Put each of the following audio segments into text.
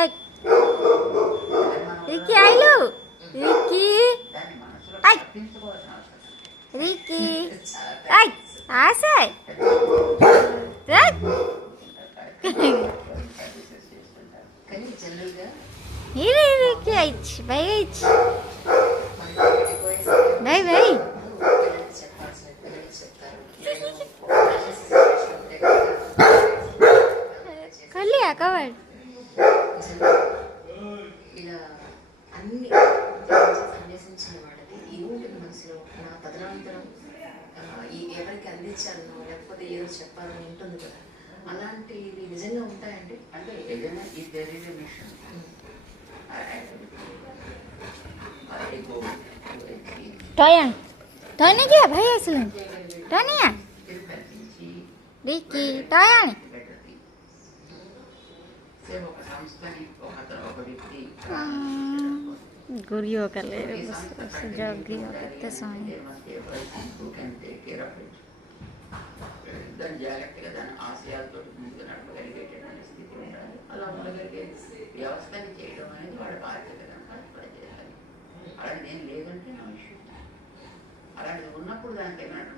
ఏయ్ రికీ ఐలు రికీ ఐ రికీ ఐ ఆసాయ్ ఇది రికీ ఐచ్ బై ఐచ్ బై బై కలియా కవర్ ఇలా అన్ని అన్వేషించిన వాడికి ఏముంటుంది మనసులో నా తదనంతరం ఎవరికి అందించాలనో లేకపోతే ఏదో చెప్పాలని ఉంటుంది కదా, అలాంటివి నిజంగా ఉంటాయండి. అంటే ఏదైనా ఈ తెలియని విషయం टॉयन टॉयने क्या भाई असलन टॉयनिया रिकी टॉयन गुरियो का ले बस जॉगी करते सोए దాని జాగ్రత్తగా దాని ఆశయాలతో ముందుకు నడపగలిగేటటువంటి స్థితి ఉండాలి. అలా ఉండగలిగే వ్యవస్థని చేయడం అనేది వాడి బాధ్యత కనుక చేయాలి. అలాంటి నేను లేదంటే నా విషయం, అలాంటిది ఉన్నప్పుడు దానికి ఏమైనా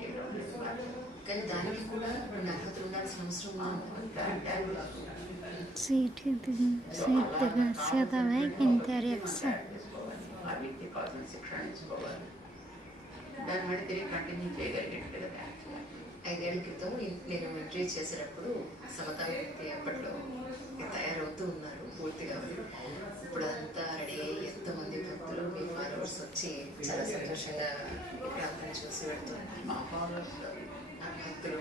చేయడం అనేది బాధ్యత. కానీ దానికి కూడా అర్హత ఉండాల్సిన అవసరం ఉంది. सीट सीट सीधा है इंटरएक्शन ఆ వ్యక్తి కావాల్సిన శిక్షణ ఇచ్చుకోవాలి. దాన్ని మళ్ళీ తిరిగి కంటిన్యూ చేయగలిగేట్టుగా తయారు చేయాలి. 5 ఏళ్ల క్రితం నేను ఎంట్రీ చేసేటప్పుడు సమతా వ్యక్తి అప్పట్లో తయారవుతూ ఉన్నారు పూర్తిగా. ఇప్పుడు అదంతా రెడీ అయ్యి ఎంతోమంది భక్తులు మీ ఫాలోవర్స్ వచ్చి చాలా సంతోషంగా ఇక్కడ అందరం చూసి పెడుతున్నారు. మా ఫాలోవర్స్ ఆ భక్తులు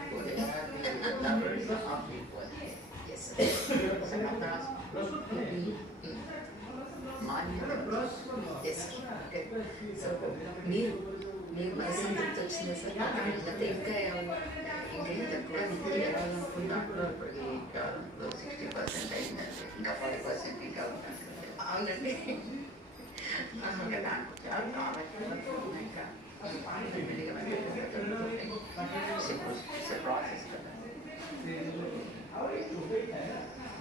సో మీరు మీకు మనసు తృప్తి వచ్చింది సార్, లేకపోతే ఇంకా ఇంకా తక్కువ అనుకున్నప్పుడు ఇప్పటికి 60% అయిందండి. ఇంకా 40% ఇంకా ఉంటుంది. అవునండి. ఇంకా దానికి చాలా ఆలోచనలు ఉన్నాయి. ఇంకా ప్రాసెస్ కదా.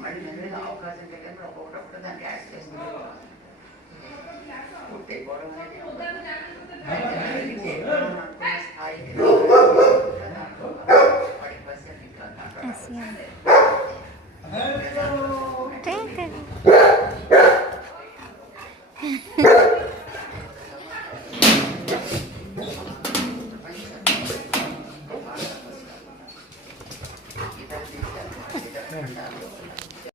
మళ్ళీ మెల్లగా అవకాశం కలిగినప్పుడు ఒక్కొక్కటప్పుడు దాన్ని యాక్ట్ చేసుకుంటూ పూర్తి అయిపోవడం అనేది స్థాయికి 40% ఇంకా